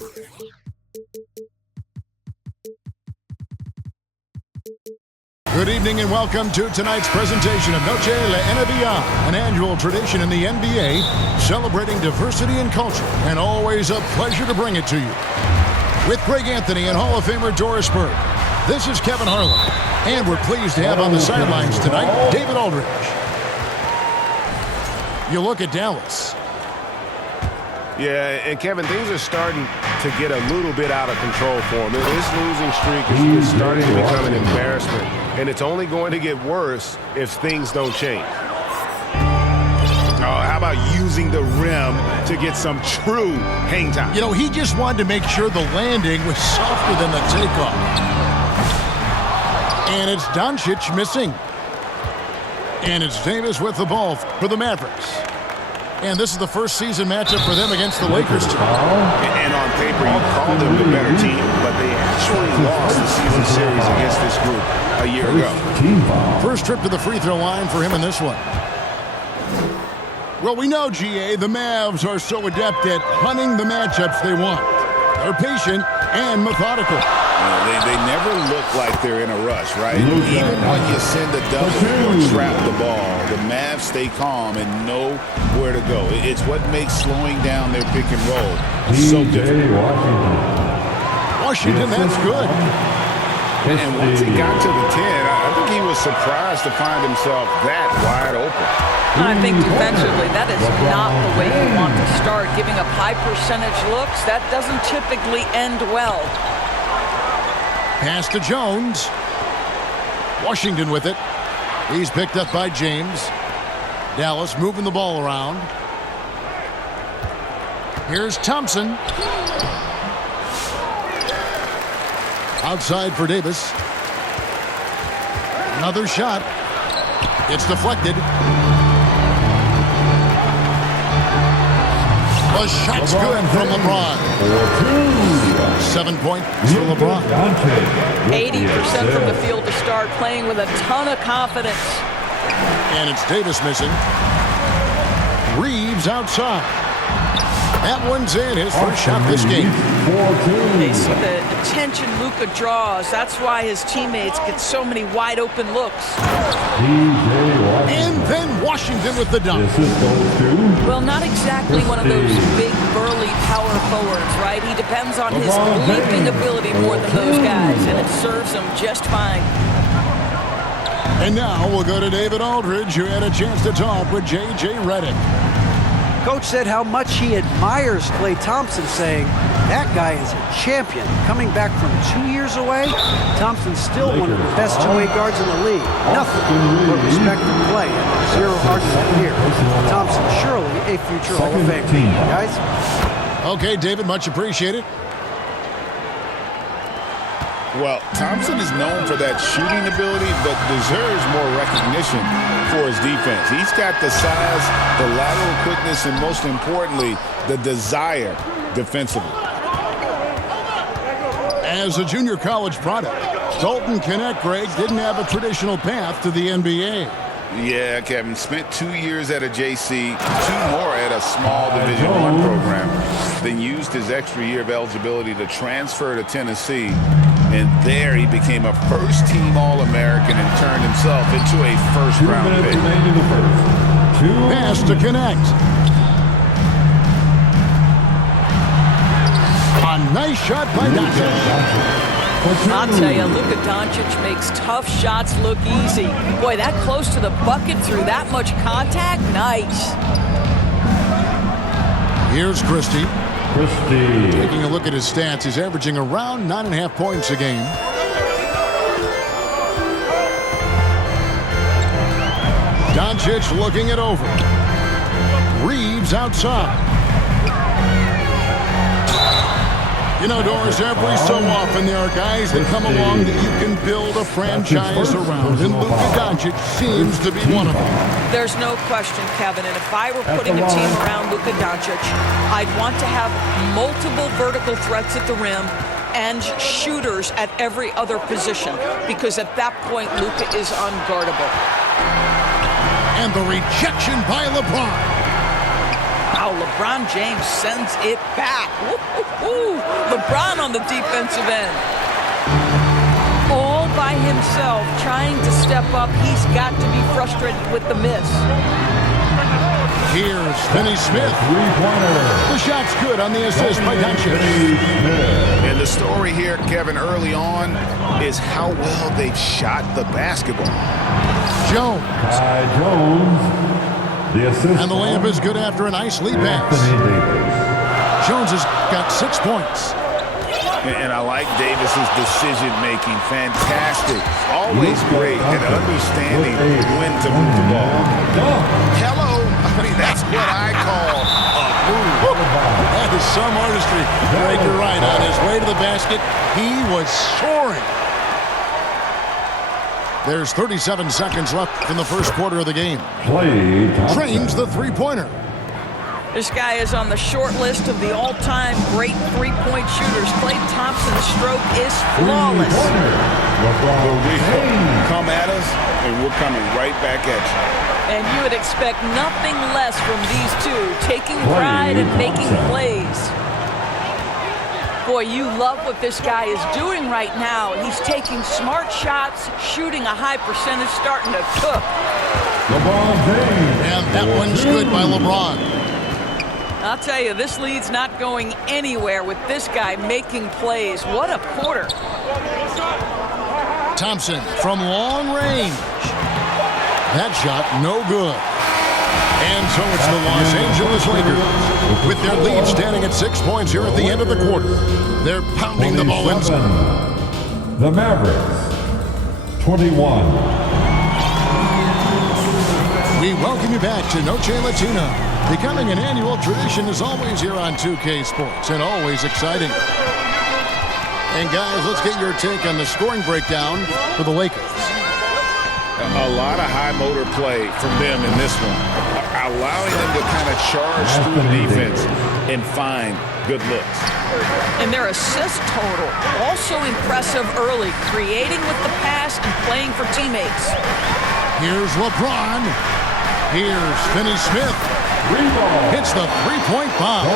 Good evening and welcome to tonight's presentation of Noche La NBA, an annual tradition in the NBA celebrating diversity and culture, and always a pleasure to bring it to you. With Greg Anthony and Hall of Famer Doris Burke, this is Kevin Harlan, and we're pleased to have on the sidelines tonight David Aldridge. You look at Dallas. Yeah, and Kevin, things are starting to get a little bit out of control for him. This losing streak is starting to become an embarrassment, and it's only going to get worse if things don't change. Oh, how about using the rim to get some true hang time? You know, he just wanted to make sure the landing was softer than the takeoff. And it's Doncic missing. And it's Davis with the ball for the Mavericks. And this is the first season matchup for them against the Lakers tonight. And on paper, you call them the better team, but they actually lost the season series against this group a year ago. First trip to the free throw line for him in this one. Well, we know, GA, the Mavs are so adept at hunting the matchups they want. They're patient and methodical. They never look like they're in a rush, right? Even when you send a double or trap the ball, the Mavs stay calm and know where to go. It's what makes slowing down their pick and roll so difficult. Washington, that's good. And once he got to the 10, I think he was surprised to find himself that wide open. I think defensively, that is not the way you want to start. Giving up high percentage looks, that doesn't typically end well. Pass to Jones. Washington with it. He's picked up by James. Dallas moving the ball around. Here's Thompson. Outside for Davis. Another shot. It's deflected. The shot's good from LeBron. 7 points for LeBron. 80% from the field to start, playing with a ton of confidence. And it's Davis missing. Reeves outside. That one's in, his first shot this game. They see the attention Luka draws. That's why his teammates get so many wide open looks. And then Washington with the dunk. Well, not exactly one of those big, burly power forwards, right? He depends on his leaping ability more than those guys, and it serves him just fine. And now we'll go to David Aldridge, who had a chance to talk with J.J. Redick. Coach said how much he admires Klay Thompson, saying that guy is a champion. Coming back from 2 years away, Thompson's still one of the best two-way guards in the league. Nothing but respect for Klay, and zero argument here. Thompson surely a future Hall of Famer. Guys? Okay, David, much appreciated. Well, Thompson is known for that shooting ability, but deserves more recognition for his defense. He's got the size, the lateral quickness, and most importantly, the desire defensively. As a junior college product, Dalton Knecht, Greg, didn't have a traditional path to the NBA. Yeah, Kevin, spent 2 years at a JC, 2 more at a small Division I program, then used his extra year of eligibility to transfer to Tennessee. And there he became a first-team All-American and turned himself into a first-round pick. Pass to Knecht. A nice shot by Doncic. I'll tell you, Luka Doncic makes tough shots look easy. Boy, that close to the bucket through that much contact, nice. Here's Christie. Taking a look at his stats, he's averaging around 9.5 points a game. Doncic looking it over. Reeves outside. You know, Doris, every so often there are guys that come along that you can build a franchise around, and Luka Doncic seems to be one of them. There's no question, Kevin, and if I were putting a team around Luka Doncic, I'd want to have multiple vertical threats at the rim and shooters at every other position, because at that point, Luka is unguardable. And the rejection by LeBron. Wow, LeBron James sends it back. Woo-hoo-hoo. LeBron on the defensive end. All by himself, trying to step up. He's got to be frustrated with the miss. Here's Finney Smith. The shot's good on the assist by Doncic. And the story here, Kevin, early on is how well they've shot the basketball. Jones. The assist. And the layup is good after a nice lead pass. Jones has got 6 points. And I like Davis's decision-making. Fantastic. Always great at understanding when to move the ball. Hello. I mean, that's what I call a move. That is some artistry. Greg, you're right. On his way to the basket, he was soaring. There's 37 seconds left in the first quarter of the game. Trains the three-pointer. This guy is on the short list of the all-time great three-point shooters. Klay Thompson's stroke is flawless. Come at us, and we're coming right back at you. And you would expect nothing less from these two, taking pride and making plays. Boy, you love what this guy is doing right now. He's taking smart shots, shooting a high percentage, starting to cook. And that one's good by LeBron. I'll tell you, this lead's not going anywhere with this guy making plays. What a quarter. Thompson from long range. That shot, no good. And so it's the Los Angeles Lakers with their lead standing at 6 points here at the end of the quarter. They're pounding the ball inside. The Mavericks, 21. We welcome you back to Noche Latina. Becoming an annual tradition is always here on 2K Sports and always exciting. And guys, let's get your take on the scoring breakdown for the Lakers. A lot of high motor play from them in this one, allowing them to kind of charge through the defense and find good looks. And their assist total, also impressive early, creating with the pass and playing for teammates. Here's LeBron. Here's Finney Smith. Hits the three-point bomb.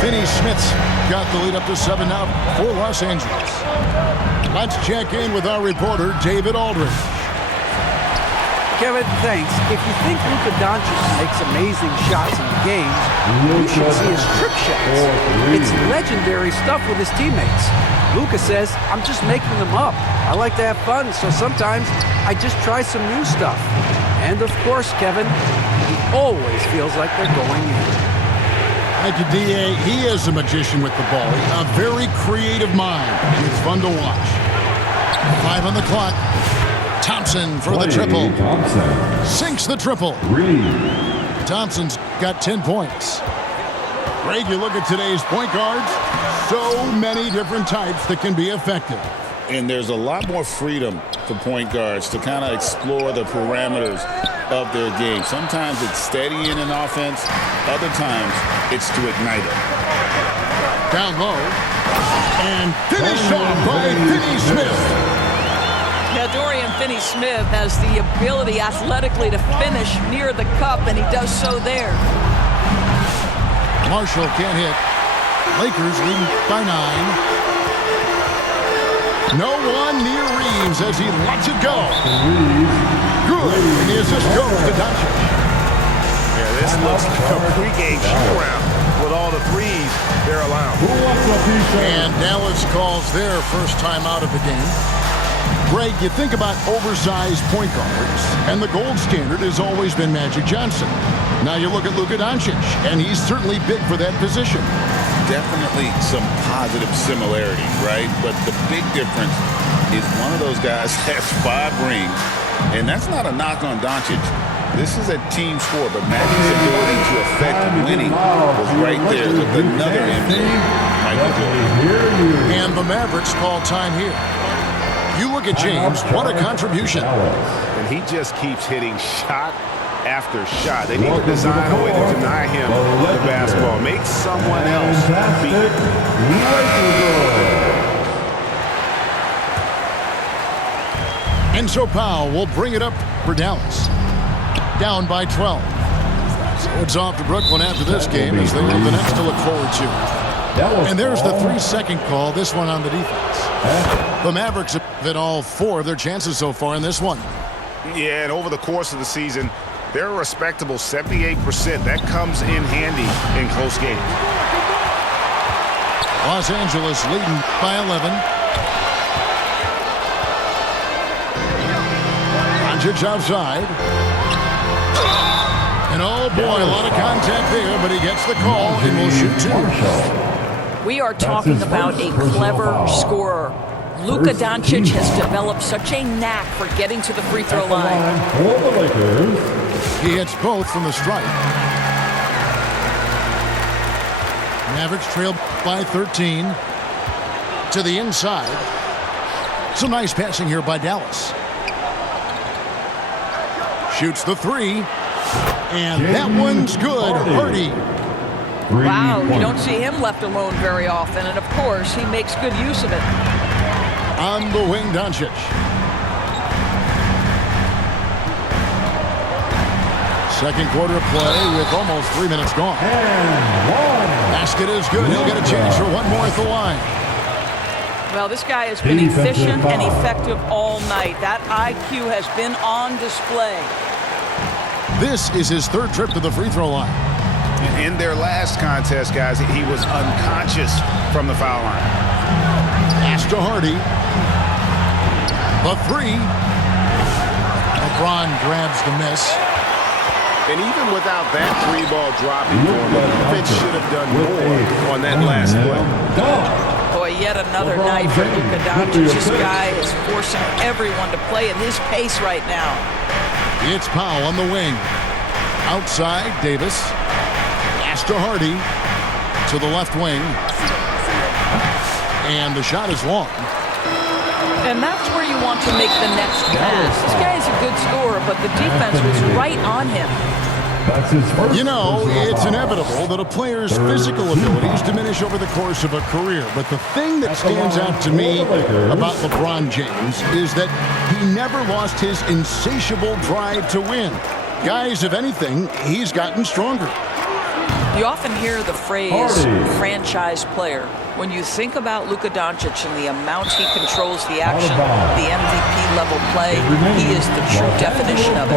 Finney Smith's got the lead up to 7 now for Los Angeles. Let's check in with our reporter, David Aldridge. Kevin, thanks. If you think Luka Doncic makes amazing shots in games, you should see his trick shots. It's legendary stuff with his teammates. Luka says, I'm just making them up. I like to have fun, so sometimes I just try some new stuff. And of course, Kevin, he always feels like they're going in. Thank you, D.A. He is a magician with the ball. A very creative mind. It's fun to watch. 5 on the clock. Thompson for the triple. Sinks the triple. Thompson's got 10 points. Greg, you look at today's point guards. So many different types that can be effective. And there's a lot more freedom for point guards to kind of explore the parameters of their game. Sometimes it's steadying an offense. Other times it's to ignite it. Down low. And finished off by Finney Smith. Yeah, Dorian Finney-Smith has the ability athletically to finish near the cup, and he does so there. Marshall can't hit. Lakers leading by 9. No one near Reeves as he lets it go. Good. And the assist goes to Doncic. Yeah, this looks like a pregame shoot-around with all the threes they're allowed. And Dallas calls their first time out of the game. Greg, you think about oversized point guards, and the gold standard has always been Magic Johnson. Now you look at Luka Doncic, and he's certainly big for that position. Definitely some positive similarities, right? But the big difference is one of those guys has 5 rings, and that's not a knock on Doncic. This is a team sport, but Magic's ability to affect winning was right there with another MVP, Michael Jordan. And the Mavericks call time here. You look at James, what a contribution. And he just keeps hitting shot after shot. They need to design a way to deny him the basketball. Make someone else beat it. And so Powell will bring it up for Dallas. Down by 12. So it's off to Brooklyn after this game as they have the next to look forward to. And there's the 3-second call, this one on the defense. The Mavericks have hit all 4 of their chances so far in this one. Yeah, and over the course of the season, they're a respectable 78%. That comes in handy in close games. Los Angeles leading by 11. Doncic outside. And oh boy, a lot of contact there, but he gets the call and will shoot 2. We are talking about a clever scorer. Luka Doncic has developed such a knack for getting to the free throw line. For the Lakers, He hits both from the stripe. Mavericks trail by 13 to the inside. Some nice passing here by Dallas. Shoots the 3. And that one's good. Hardy. Wow, you don't see him left alone very often, and of course, he makes good use of it. On the wing, Doncic. Second quarter play with almost 3 minutes gone. Basket is good. He'll get a chance for one more at the line. Well, this guy has been efficient and effective all night. That IQ has been on display. This is his 3rd trip to the free throw line. In their last contest, guys, he was unconscious from the foul line. Pass to Hardy. The 3. LeBron grabs the miss. And even without that 3-ball dropping for him, the defense should have done more on that last play. Boy, yet another night for Luka Doncic. This guy is forcing everyone to play at his pace right now. It's Powell on the wing. Outside, Davis. Pass to Hardy. To the left wing. And the shot is long. And that's where you want to make the next pass. This guy is a good scorer, but the defense was right on him. That's his first. You know, it's inevitable that a player's physical abilities diminish over the course of a career. But the thing that stands out to me about LeBron James is that he never lost his insatiable drive to win. Guys, if anything, he's gotten stronger. You often hear the phrase franchise player. When you think about Luka Doncic and the amount he controls the action, the MVP level play, he is the true definition of it.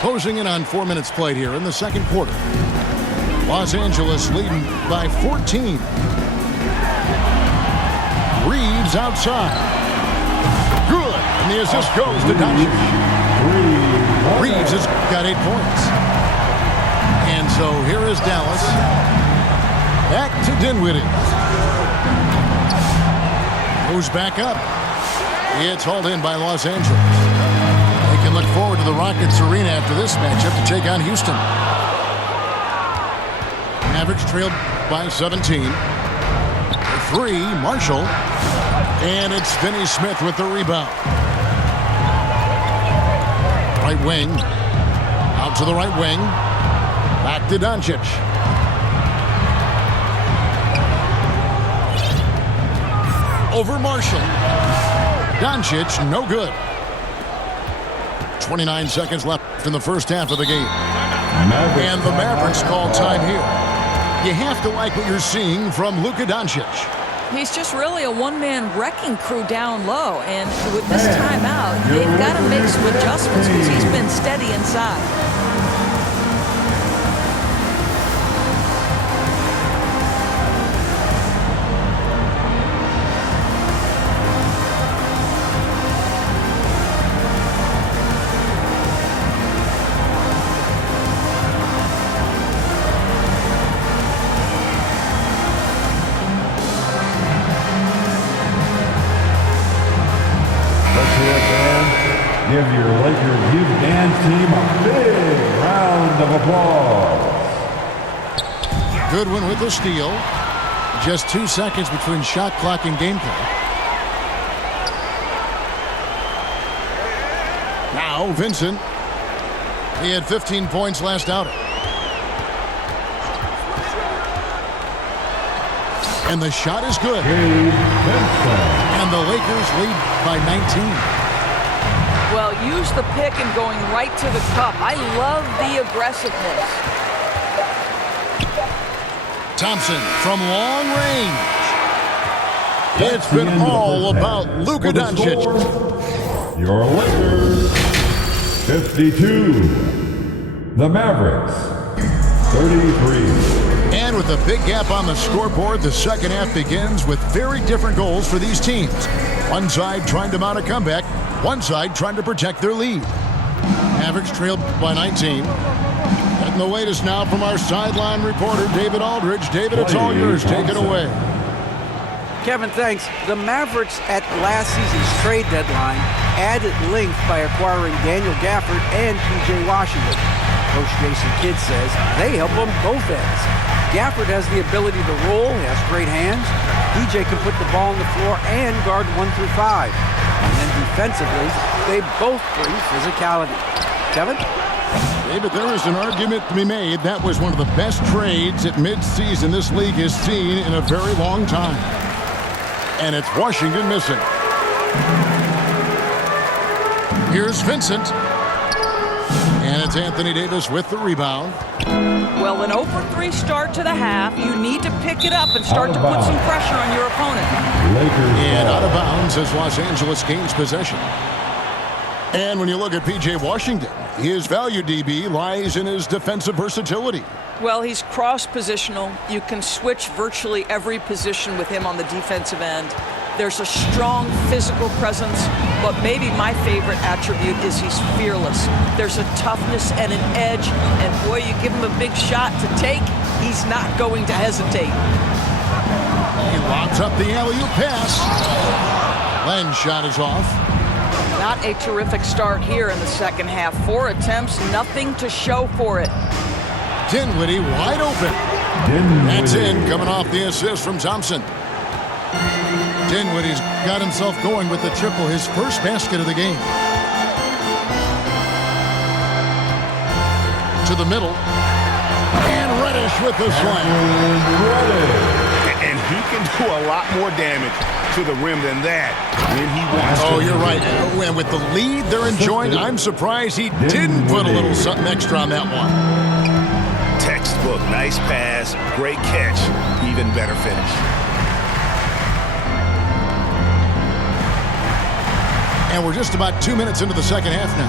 Closing in on 4 minutes played here in the second quarter. Los Angeles leading by 14. Reeves outside. Good. And the assist goes to Doncic. Reeves has got 8 points. And so here is Dallas. Back to Dinwiddie. Goes back up. It's hauled in by Los Angeles. They can look forward to the Rockets arena after this matchup to take on Houston. Mavericks trailed by 17. 3, Marshall. And it's Finney Smith with the rebound. Right wing. Out to the right wing. Back to Doncic. Over Marshall. Doncic, no good. 29 seconds left in the first half of the game. And the Mavericks call time here. You have to like what you're seeing from Luka Doncic. He's just really a one-man wrecking crew down low. And with this timeout, they've got to make some adjustments because he's been steady inside. Give your Lakers Youth Dance team a big round of applause. Goodwin with the steal. Just 2 seconds between shot clock and gameplay. Now Vincent. He had 15 points last outing. And the shot is good. And the Lakers lead by 19. Well, use the pick and going right to the cup. I love the aggressiveness. Thompson from long range. It's That's the been end of the all first about half. Luka For the Doncic. score, your Lakers 52. The Mavericks 33. And with a big gap on the scoreboard, the second half begins with very different goals for these teams. One side trying to mount a comeback, one side trying to protect their lead. Mavericks trailed by 19. And the latest now from our sideline reporter, David Aldridge. David, it's all yours. Take it away. Kevin, thanks. The Mavericks at last season's trade deadline added length by acquiring Daniel Gafford and P.J. Washington. Coach Jason Kidd says they help on both ends. Gafford has the ability to roll, he has great hands. P.J. can put the ball on the floor and guard 1 through 5. And then defensively, they both bring physicality. Kevin? David, there is an argument to be made. That was one of the best trades at midseason this league has seen in a very long time. And it's Washington missing. Here's Vincent. And it's Anthony Davis with the rebound. Well, an 0-for-3 start to the half. You need to pick it up and start to put some pressure on your opponent. Lakers And ball. out of bounds as Los Angeles gains possession. And when you look at P.J. Washington, his value, DB, lies in his defensive versatility. Well, he's cross-positional. You can switch virtually every position with him on the defensive end. There's a strong physical presence, but maybe my favorite attribute is he's fearless. There's a toughness and an edge, and boy, you give him a big shot to take, he's not going to hesitate. He lobs up the alley-oop pass. Len's shot is off. Not a terrific start here in the second half. 4 attempts, nothing to show for it. Dinwiddie wide open. That's in, coming off the assist from Thompson. Dinwiddie's got himself going with the triple, his first basket of the game. To the middle. And Reddish with the slam. And he can do a lot more damage to the rim than that when he wants to. Oh, you're right. And with the lead they're enjoying, I'm surprised he didn't put a little something extra on that one. Textbook, nice pass, great catch, even better finish. And we're just about 2 minutes into the second half now.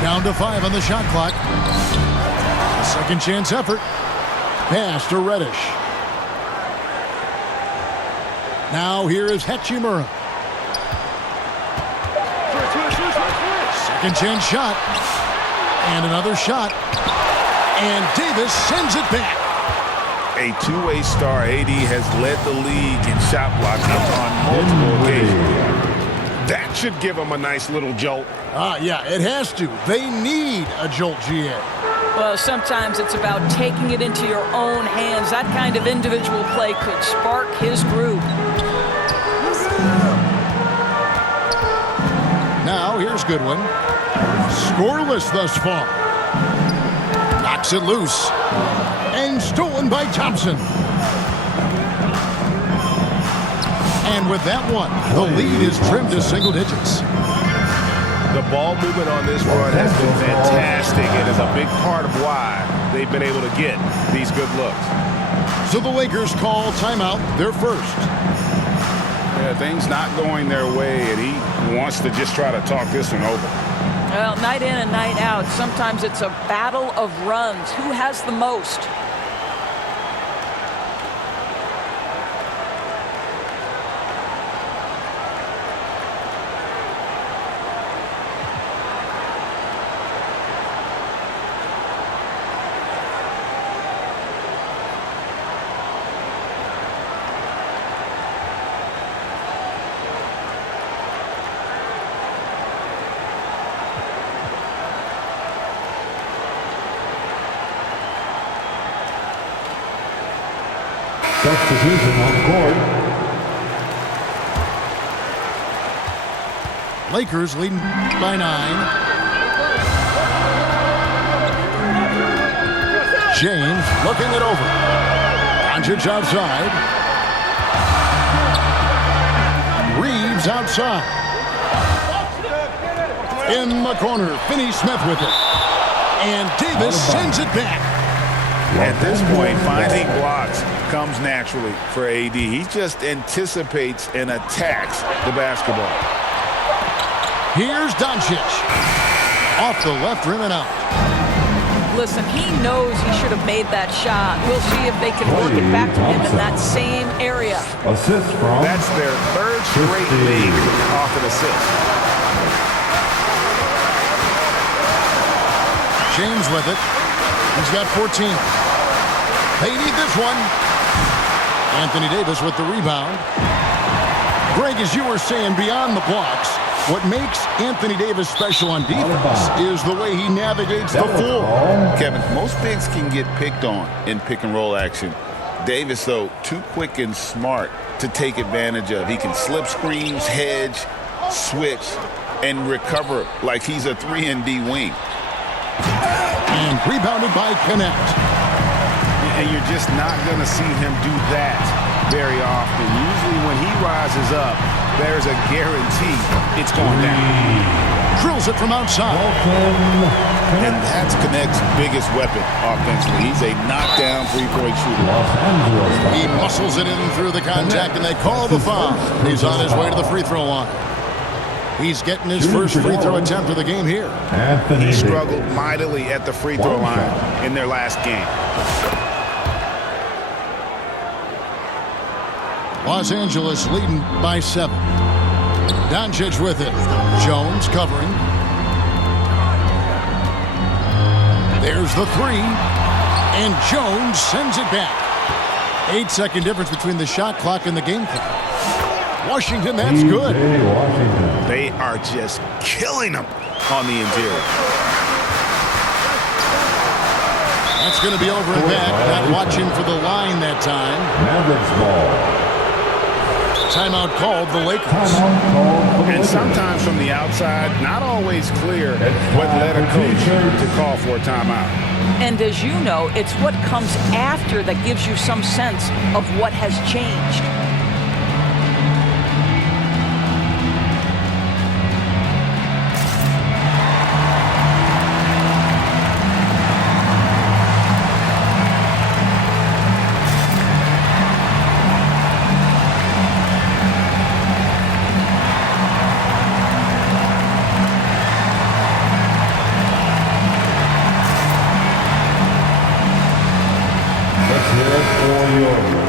Down to 5 on the shot clock. A second chance effort. Pass to Reddish. Now here is Hachimura. Second chance shot. And another shot. And Davis sends it back. A two-way star, AD has led the league in shot blocking on multiple occasions. That should give him a nice little jolt. Yeah, it has to. They need a jolt, GA. Well, sometimes it's about taking it into your own hands. That kind of individual play could spark his groove. Now, here's Goodwin. Scoreless thus far. Knocks it loose. And stolen by Thompson. And with that one, the lead is trimmed to single digits. The ball movement on this run has been fantastic and is a big part of why they've been able to get these good looks. So the Lakers call timeout, their first. Yeah, things not going their way, and he wants to just try to talk this one over. Well, night in and night out, sometimes it's a battle of runs. Who has the most? Substitution on court. Lakers leading by 9. James looking it over. Doncic outside. Reeves outside. In the corner, Finney-Smith with it. And Davis sends it back. At this point, finding blocks comes naturally for AD. He just anticipates and attacks the basketball. Here's Doncic. Off the left rim and out. Listen, he knows he should have made that shot. We'll see if they can work it back to him in that same area. Assist from. That's their third straight league off an assist. James with it. He's got 14. They need this one. Anthony Davis with the rebound. Greg, as you were saying, beyond the blocks, what makes Anthony Davis special on defense is the way he navigates the floor. Kevin, most bigs can get picked on in pick-and-roll action. Davis, though, too quick and smart to take advantage of. He can slip screens, hedge, switch, and recover like he's a 3-and-D wing. And rebounded by Connect. And you're just not going to see him do that very often. Usually when he rises up, there's a guarantee it's going down. Drills it from outside. And that's Connect's biggest weapon offensively. He's a knockdown three-point shooter. He muscles it in through the contact, and they call the foul. He's on his way to the free throw line. He's getting his first free throw attempt of the game here. He struggled mightily at the free throw line in their last game. Los Angeles leading by 7. Doncic with it. Jones covering. There's the 3. And Jones sends it back. 8-second difference between the shot clock and the game clock. Washington, that's good. They are just killing them on the interior. That's going to be over and back. Not watching for the line that time. Mavericks ball. Timeout called the Lakers. And sometimes from the outside, not always clear what led a coach to call for a timeout. And as you know, it's what comes after that gives you some sense of what has changed.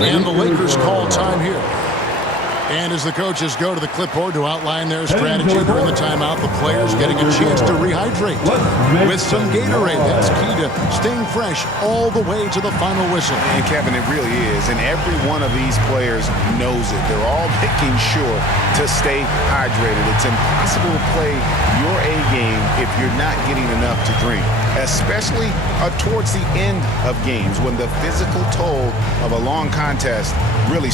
And the Lakers call time here. And as the coaches go to the clipboard to outline their strategy during the timeout, the players getting a chance to rehydrate with some Gatorade. That's key to staying fresh all the way to the final whistle. And Kevin, it really is. And every one of these players knows it. They're all making sure to stay hydrated. It's impossible to play your A game if you're not getting enough to drink, especially towards the end of games when the physical toll of a long contest really